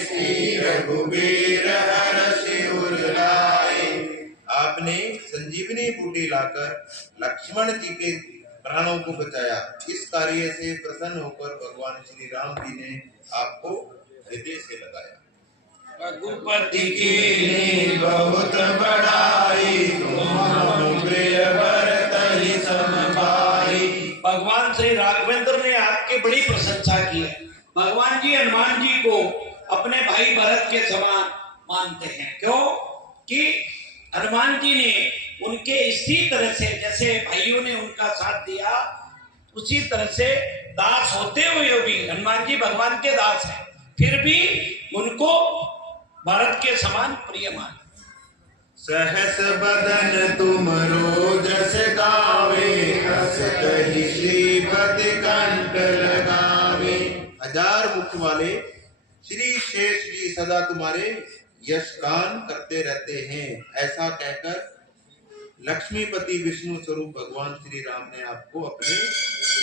श्री रघुवीर हरषि उर लाए। आपने संजीवनी बूटी लाकर लक्ष्मण जी के प्राणों को बचाया। इस कार्य से प्रसन्न होकर भगवान श्री राम जी ने आपको हृदय से लगाया। रघुपति की बहुत बड़ाई, तुम प्रिय भरत ही सम भाई। भगवान श्री राघवेंद्र ने आपकी बड़ी प्रशंसा की है। भगवान जी हनुमान जी को अपने भाई भरत के समान मानते हैं। क्यों? कि हनुमान जी ने उनके इसी तरह से, जैसे भाइयों ने उनका साथ दिया, उसी तरह से दास होते हुए भी हनुमान जी भगवान के दास हैं, फिर भी उनको भरत के समान प्रिय मान। सहस बदन तुम रोजस गावे, हस कहि श्रीपति कंठ लगावे। हजार मुख वाले श्री शेष जी सदा तुम्हारे यश गान करते रहते हैं। ऐसा कहकर लक्ष्मीपति विष्णु स्वरूप भगवान श्री राम ने आपको अपने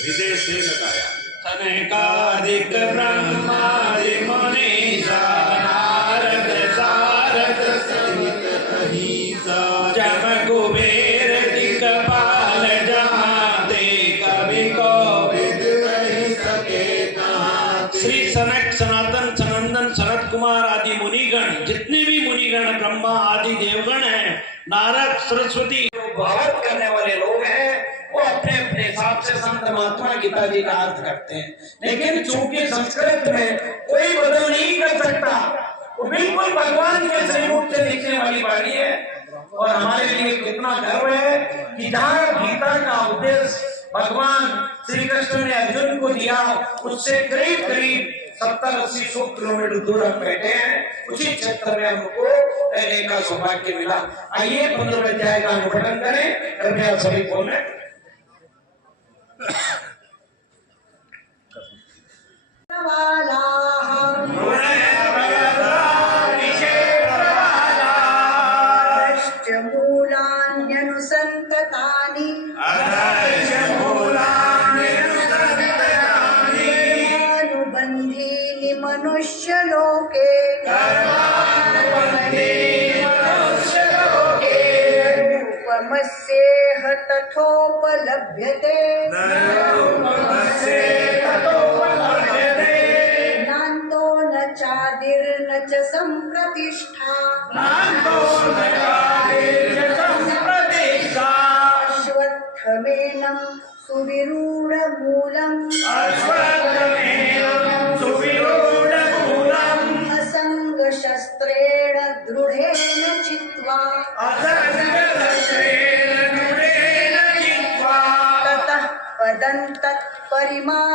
हृदय से लगाया। सनकादिक ब्रह्मादि मुनीसा, नारद सारद सहित अहिसा, जम कुबेर दिक्पाल जहाँ ते, कवि कोविद कहि सके कहाँ ते। श्री सनक सनातन सनंदन सनत कुमार आदि मुनिगण, जितने भी मुनिगण ब्रह्मा आदि देवगण हैं, नारद सरस्वती भागवत करने वाले लोग हैं, वो अपने अपने हिसाब से संत महात्मा गीता जी का अर्थ करते हैं। लेकिन चूंकि संस्कृत में कोई बदल नहीं कर सकता, वो बिल्कुल भगवान के श्रीमुख से लिखने वाली वाणी है। और हमारे लिए कितना गर्व है कि जहाँ गीता का उद्देश्य भगवान श्री कृष्ण ने अर्जुन को दिया, उससे करीब करीब 70-80 किलोमीटर दूर हम बैठे हैं। उसी क्षेत्र में हमको रहने का सौभाग्य मिला। आइए 15 अध्याय का अनुपठन करें। कृपया सभी बोले। मनुष्य लोके रूपमस्येह तथोपलभ्यते, नान्तो न चादिर्न च सम्प्रतिष्ठा, अश्वत्थमेनं सुविरूढमूलम्, शस्त्रेण दृढेन चित्वा, ततः पदं तत्परिमार्गितव्यम्,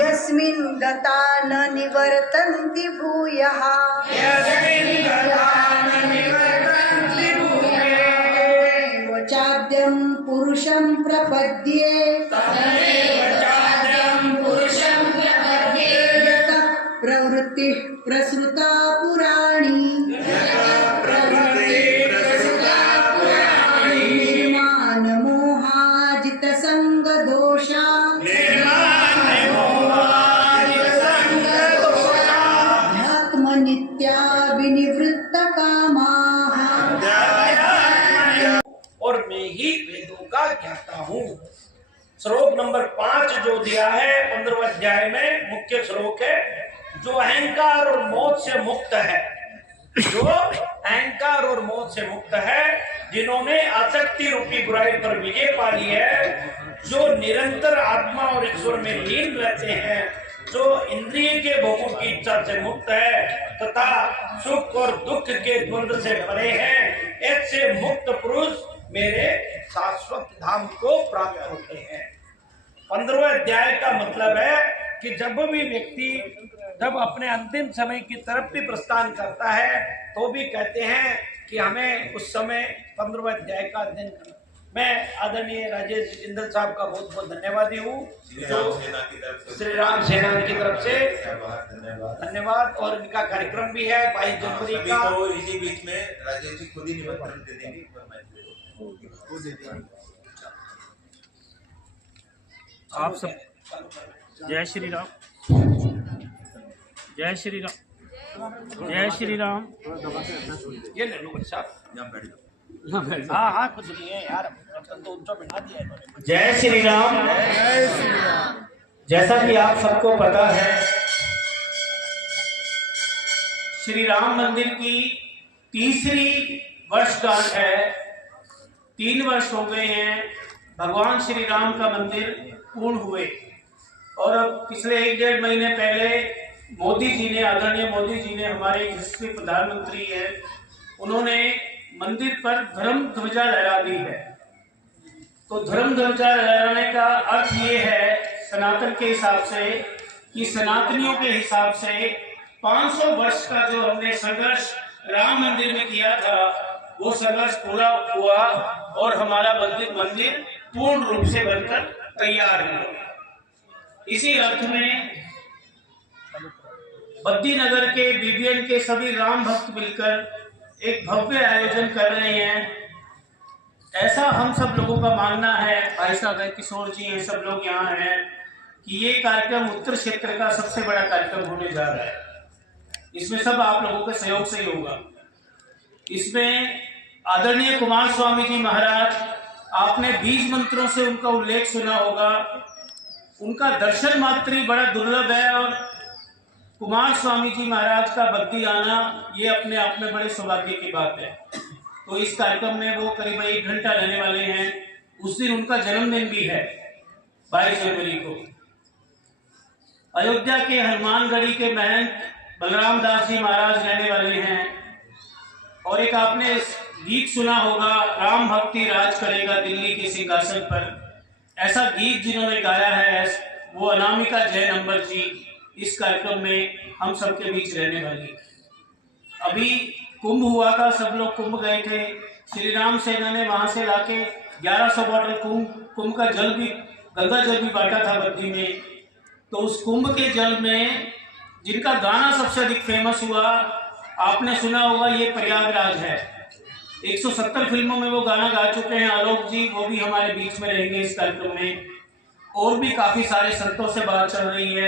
यस्मिन् गता न निवर्तन्ति भूयः। चाद्यं पुरुषं प्रपद्ये, प्रवृत्ति प्रसृता पुराणी, निर्माण मोहाजित संग दोषा, अध्यात्म नित्या विनिवृत्त कामाः। और मैं ही वेदों का ज्ञाता हूँ। श्लोक नंबर 5 जो दिया है 15वें अध्याय में, मुख्य श्लोक है, जो अहंकार और मोह से मुक्त है, जो अहंकार और मोह से मुक्त है, जिन्होंने आसक्ति रूपी बुराई पर विजय पा ली है, जो निरंतर आत्मा और ईश्वर में लीन रहते हैं, जो इंद्रिय के भोगों की इच्छा से मुक्त है तथा सुख और दुख के द्वंद्व से परे हैं, ऐसे मुक्त पुरुष मेरे शाश्वत धाम को प्राप्त होते हैं। 15वें अध्याय का मतलब है कि जब भी व्यक्ति जब अपने अंतिम समय की तरफ भी प्रस्थान करता है तो भी कहते हैं कि हमें उस समय 15वें अध्याय का अध्ययन करना। मैं आदरणीय राजेश जिंदल साहब का बहुत बहुत धन्यवादी हूँ, जो श्री राम सेना की तरफ से धन्यवाद। और इनका कार्यक्रम भी है 22 जनवरी का। तो इसी बीच में राजेश जी खुद ही निमंत्रण दे देंगे। आप सब जय श्री राम, जय श्री राम, जय श्री राम। ये ले लो बच्चा, हाँ हाँ कुछ नहीं है यार, तो उनका बिठा दिया है। जय श्री राम, जय श्री राम। जैसा कि आप सबको पता है, श्री राम मंदिर की तीसरी वर्षगांठ है। 3 वर्ष हो गए हैं भगवान श्री राम का मंदिर पूर्ण हुए, और अब पिछले 1-1.5 महीने पहले मोदी जी ने, आदरणीय मोदी जी ने, हमारे यशस्वी प्रधानमंत्री हैं, उन्होंने मंदिर पर धर्म ध्वजा लहरा दी है। तो धर्म ध्वजा लहराने का अर्थ ये है सनातन के हिसाब से, कि सनातनियों के हिसाब से 500 वर्ष का जो हमने संघर्ष राम मंदिर में किया था, वो संघर्ष पूरा हुआ और हमारा मंदिर पूर्ण रूप से बनकर तैयार है। इसी अर्थ में बद्रीनगर के बीबीएन के सभी राम भक्त मिलकर एक भव्य आयोजन कर रहे हैं। ऐसा हम सब लोगों का मानना है, भाई साहब है, किशोर जी हैं, सब लोग यहाँ हैं, कि ये कार्यक्रम उत्तर क्षेत्र का सबसे बड़ा कार्यक्रम होने जा रहा है। इसमें सब आप लोगों के सहयोग से ही होगा। इसमें आदरणीय कुमार स्वामी जी महाराज, आपने बीज मंत्रों से उनका उल्लेख सुना होगा। उनका दर्शन मात्र ही बड़ा दुर्लभ है, और कुमार स्वामी जी महाराज का बद्री आना ये अपने आप में बड़े सौभाग्य की बात है। तो इस कार्यक्रम में वो करीब 1 घंटा रहने वाले हैं। उस दिन उनका जन्मदिन भी है, 22 जनवरी को। अयोध्या के हनुमानगढ़ी के महंत बलराम दास जी महाराज रहने वाले हैं। और एक आपने गीत सुना होगा, राम भक्ति राज करेगा दिल्ली के सिंहासन पर। ऐसा गीत जिन्होंने गाया है वो अनामिका जैन अंबर जी इस कार्यक्रम में हम सबके बीच रहने वाली। अभी कुंभ हुआ था, सब लोग कुंभ गए थे। श्री राम सेना ने वहां से लाके 1100 बॉटल कुंभ का जल भी, गंगा जल भी बांटा था बद्री में। तो उस कुंभ के जल में जिनका गाना सबसे अधिक फेमस हुआ, आपने सुना होगा, ये प्रयागराज है। 170 फिल्मों में वो गाना गा चुके हैं आलोक जी, वो भी हमारे बीच में रहेंगे इस कार्यक्रम में। और भी काफी सारे संतों से बात चल रही है।